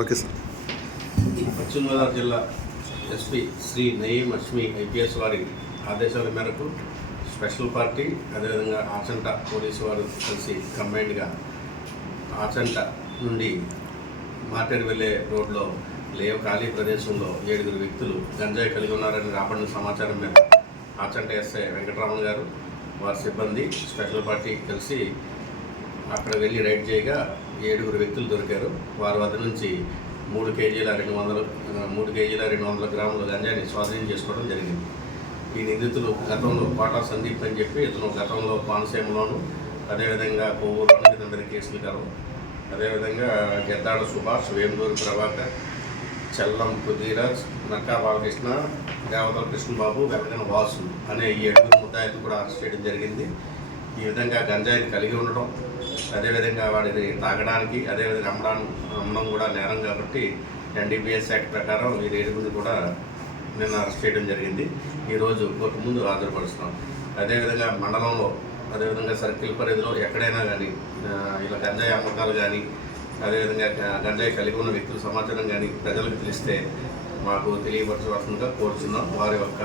Okay sir. పశ్చిమ గోదావరి జిల్లా SP Shri Nayeem Ashmi IPS వారి ఆదేశాల మేరకు స్పెషల్ పార్టీ అదేవిధంగా ఆచంట పోలీసు వారు కలిసి కంబైన్డ్గా ఆచంట నుండి మార్కెట్ వెళ్ళే రోడ్లో ఖాళీ ప్రదేశంలో 7 వ్యక్తులు గంజాయి కలిగి ఉన్నారని రాబడిన సమాచారం మీద ఆచంట ఎస్ఐ వెంకటరామన్ గారు వారి సిబ్బంది స్పెషల్ పార్టీ కలిసి అక్కడ వెళ్ళి రైడ్ చేయగా 7 వ్యక్తులు దొరికారు. వారి వద్ద నుంచి 3 కేజీల 200 గ్రాముల గంజాయిని స్వాధీనం చేసుకోవడం జరిగింది. ఈ నిందితులు గతంలో కోటా సందీప్ అని చెప్పి ఇతను గతంలో కోనసీమలోను అదేవిధంగా కొవ్వూరులోను ఇతని కేసులు కలవు. అదేవిధంగా గెద్దాడ సుభాష్, వేమూరు ప్రభాకర్, చెల్లం పృథ్వీరాజ్, నక్కా బాలకృష్ణ, దేవతల కృష్ణబాబు, వెంకటన వాసు అనే ఈ 7 ముద్దాయిలు కూడా అరెస్ట్ చేయడం జరిగింది. ఈ విధంగా గంజాయిని కలిగి ఉండడం, అదేవిధంగా వాడిని తాగడానికి అదేవిధంగా అమ్మడం కూడా నేరం కాబట్టి NDPS యాక్ట్ ప్రకారం ఈ 7 కూడా నిన్న అరెస్ట్ చేయడం జరిగింది. ఈరోజు కోర్టు ముందు హాజరుపరుస్తున్నాం. అదేవిధంగా మండలంలో అదేవిధంగా సర్కిల్ పరిధిలో ఎక్కడైనా కానీ ఇలా గంజాయి అమ్మకాలు కానీ అదేవిధంగా గంజాయి కలిగి ఉన్న వ్యక్తుల సమాచారం కానీ ప్రజలకు తెలిస్తే మాకు తెలియపరచవలసిందిగా కోరుచున్నాం. వారి యొక్క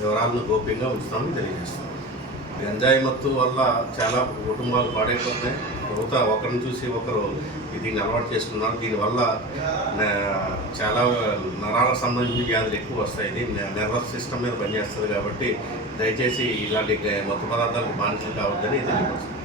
వివరాలను గోప్యంగా ఉంచుతామని తెలియజేస్తాం. గంజాయి మత్తు వల్ల చాలా కుటుంబాలు పాడైపోతున్నాయి. ఒకరిని చూసి ఒకరు దీన్ని అలవాటు చేసుకున్నారు. దీనివల్ల చాలా నరాలకు సంబంధించిన వ్యాధులు ఎక్కువ వస్తాయి. ఇది నర్వస్ సిస్టమ్ మీద పనిచేస్తుంది కాబట్టి దయచేసి ఇలాంటి మత్తు పదార్థాలకు బానిసలు కావద్దని తెలియపరుస్తుంది.